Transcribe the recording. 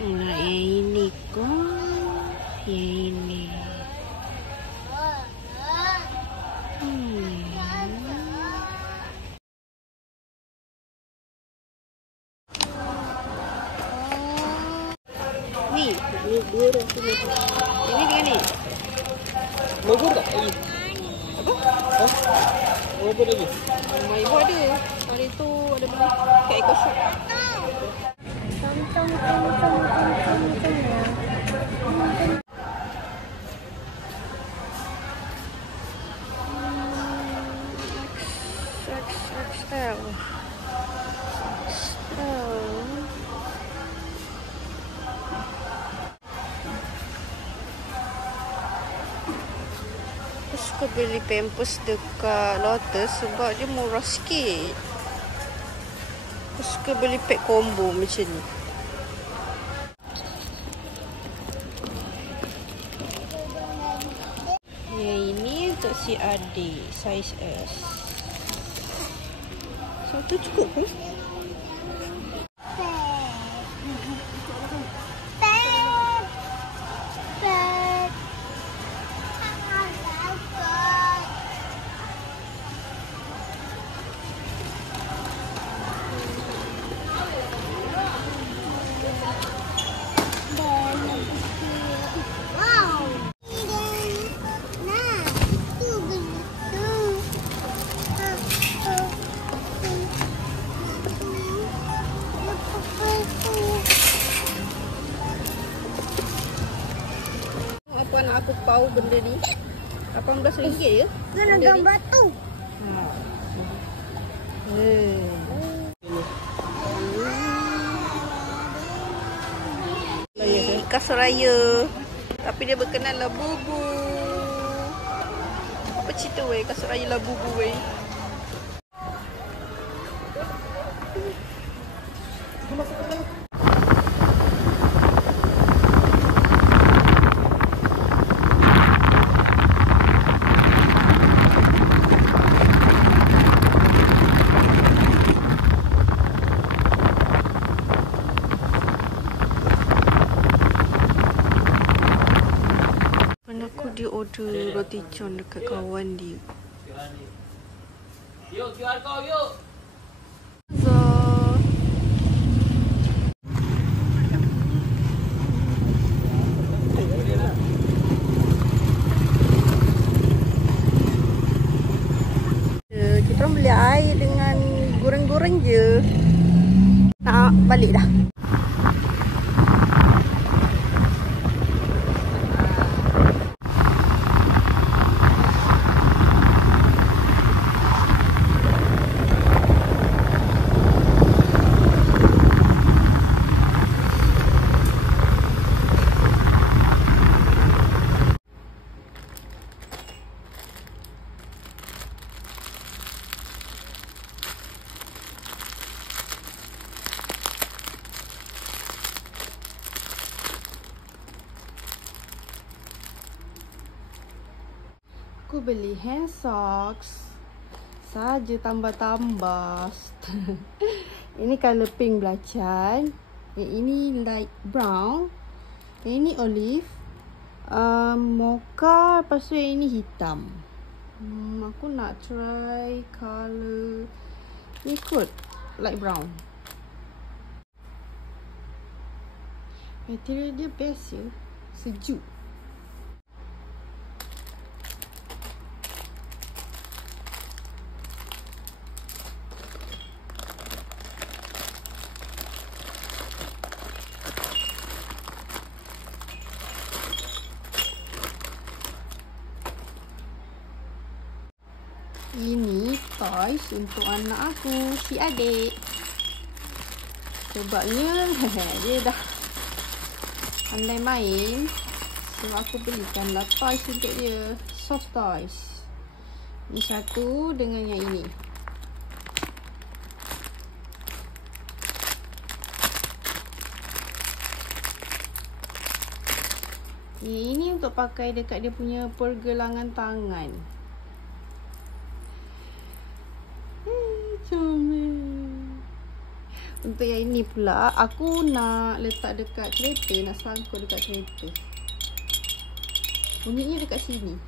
Nah, yang ini kok. Yang ini. Ni, dua orang sini. Ini dengan ni. Bubur tak lagi? Apa? Hah? Bubur lagi? Rumah ibu ada. Hari tu ada beli kat Eco Shop. Aku beli pampers dekat Lotus sebab dia murah sikit. Aku suka beli pack combo macam ni. Yang ini untuk si adik, saiz S. Satu cukup ke? Anak aku pau benda ni RM18 je. Kena gambar tu. Kasut raya. Tapi dia berkenan Labubu. Apa cerita weh kasut raya Labubu weh? Dia order roti john dekat kawan dia. Yuk, QR kau yuk. Kita orang beli air dengan goreng-goreng je. Nak balik dah. Aku beli hand socks saja tambah-tambah. Ini color pink belacan. Yang ini light brown. Yang ini olive. Mocha. Lepas tu yang ini hitam. Aku nak try color ni kot. Light brown. Material dia best ya. Sejuk. Ini toys untuk anak aku, si adik. Sebabnya dia dah pandai main, so aku belikanlah toys untuk dia. Soft toys. Ini satu dengan yang ini. Ini untuk pakai dekat dia punya pergelangan tangan. Untuk yang ini pula, aku nak letak dekat kereta, nak sangkut dekat kereta. Bunyinya dekat sini.